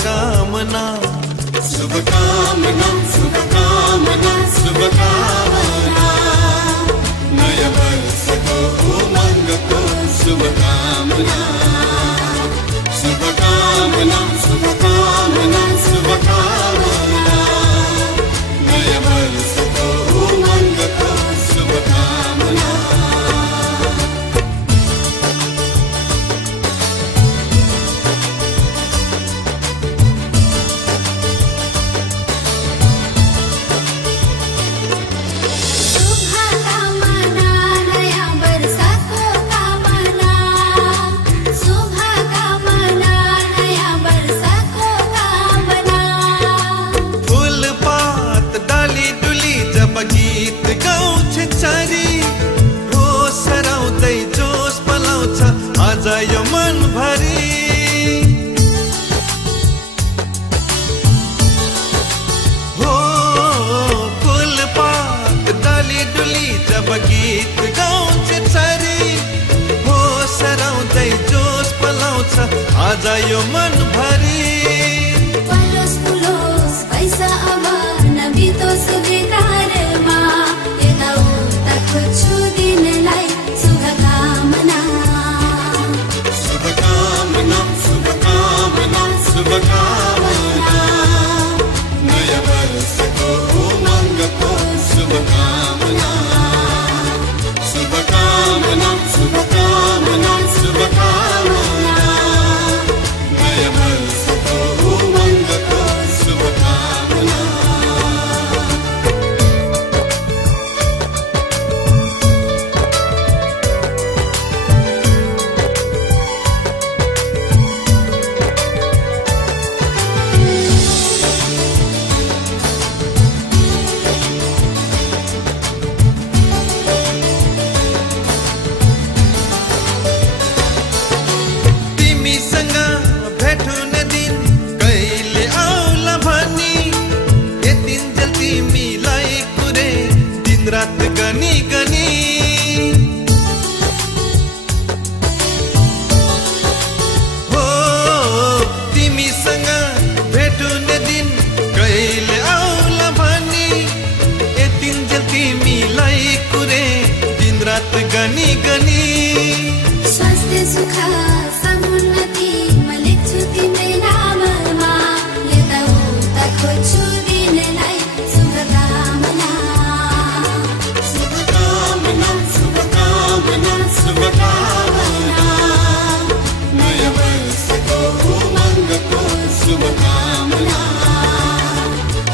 शुभकामना शुभकामना शुभकामना शुभकामना नयाँ वर्षको उमङ्गको शुभकामना शुभकामना शुभकामना शुभकामना नयाँ वर्षको उमङ्गको शुभकामना गीत गाउँछ चरी हो सराउँदै जोस पलाउँछ आज यो मनभरि हो फुलपात डाली डुली जब गीत गाउँछ चरी हो सराउँदै जोस पलाउँछ आज यो मनभरि पलोस पुलोस पैसा अब नबितोस् बेकारमा यताउता खोज्छु दिनलाई शुभकामना शुभकामना शुभकामना शुभकामना नयाँ वर्षको उमङ्गको शुभकामना शुभकामना शुभकामना शुभकामना नयाँ वर्षको उमङ्गको शुभकामना तिमीसँग भेटु न दिन कहिले आउला भनी यतिन्जेल तिमीलाई कुरे दिन रात गनी गनी हो तिमीसँग भेटु न दिन कहिले आउला भनी यतिन्जेल तिमीलाई कुरे दिन रात गनी गनी स्वास्थ्य सुख समुन्नति म लेख्छु तिम्रै नाममा यताउता खोज्छु दिनलाई शुभकामना शुभकामना शुभकामना शुभकामना नयाँ वर्षको उमङ्गको शुभकामना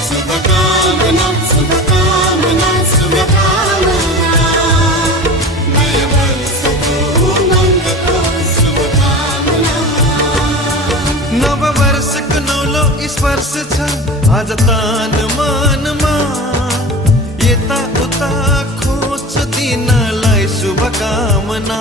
शुभकामना शुभकामना शुभकामना नयाँ वर्षको उमङ्गको शुभकामना नव वर्षको नौलो स्पर्श छ आज तान मनमा यता उता खोज्छु दिनलाई शुभकामना